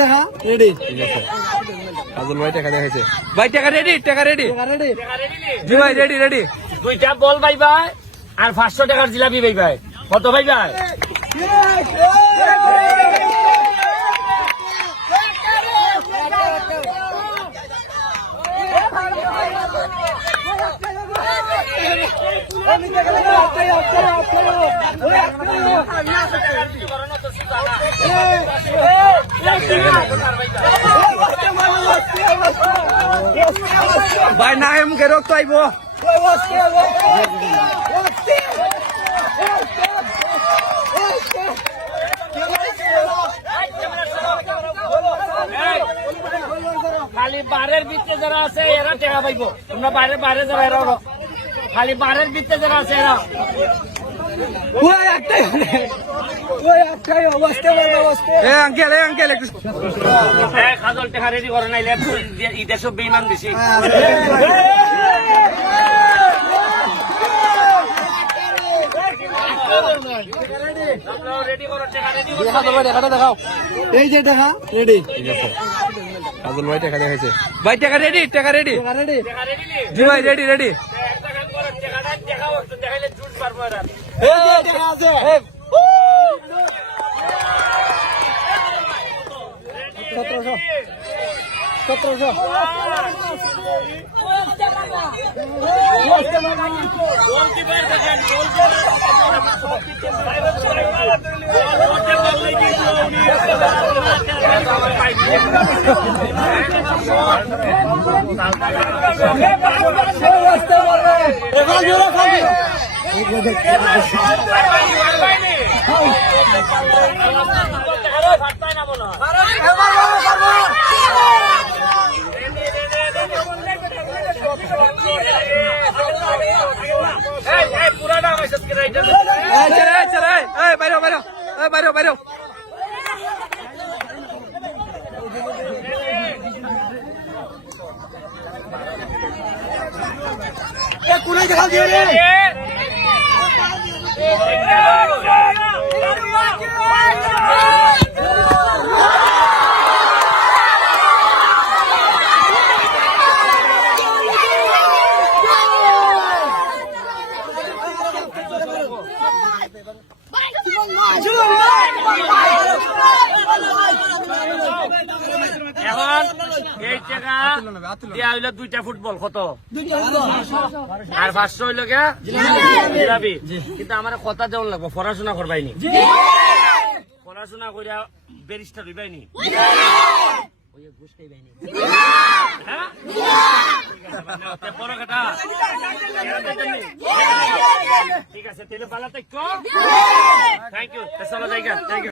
টাকা রেডি। আজল ভাই টাকা দেখাইছে। ভাই টাকা রেডি, টাকা রেডি। রেডি জি ভাই রেডি রেডি। দুইটা বল ভাই ভাই আর 500 টাকার জিলাপি ভাই ভাই। কত ভাই ভাই? ভাই না মুখে রক্ত আইব। খালি বারের ভিতরে যারা আছে এরা টাকা পাইব। তোমরা বাইরে বাইরে যারা এরা খালি বারের ভিতরে যারা আছে এরা আঙ্কেল আঙ্কেল একটু খাজল টাকা রেডি করে নাইলে ঈদের সব বেইমান দিছি। রেডি করো টাকা রেডি টাকাটা দেখাও। এই যে টাকা রেডি। আজল ভাই টাকা দেখাইছে। ভাই টাকা রেডি, টাকা রেডি। রেডি জি ভাই রেডি রেডি। দেখাইলে জুট পারবো এরা। এই যে টাকা আছে। 1700 গোলকিপার দেখেন পুরাটা আমার সাথে রাইটার বাইরো বাইরো বাইরো বাইরো। কোনায় দেখা দিয়ে রে। এখন এই টাকা দেওয়া হইলো 2টা ফুটবল। কত? আর 500 হইলো কে জিলাপি। কিন্তু আমার কথা দেওয়ার লাগবো, পড়াশোনা করবাইনি, পড়াশোনা করিয়া ব্যারিস্টার হইবাইনি, বড় কথা। ঠিক আছে তাহলে পালাতে থ্যাংক ইউ। চলো জায়গা থ্যাংক ইউ।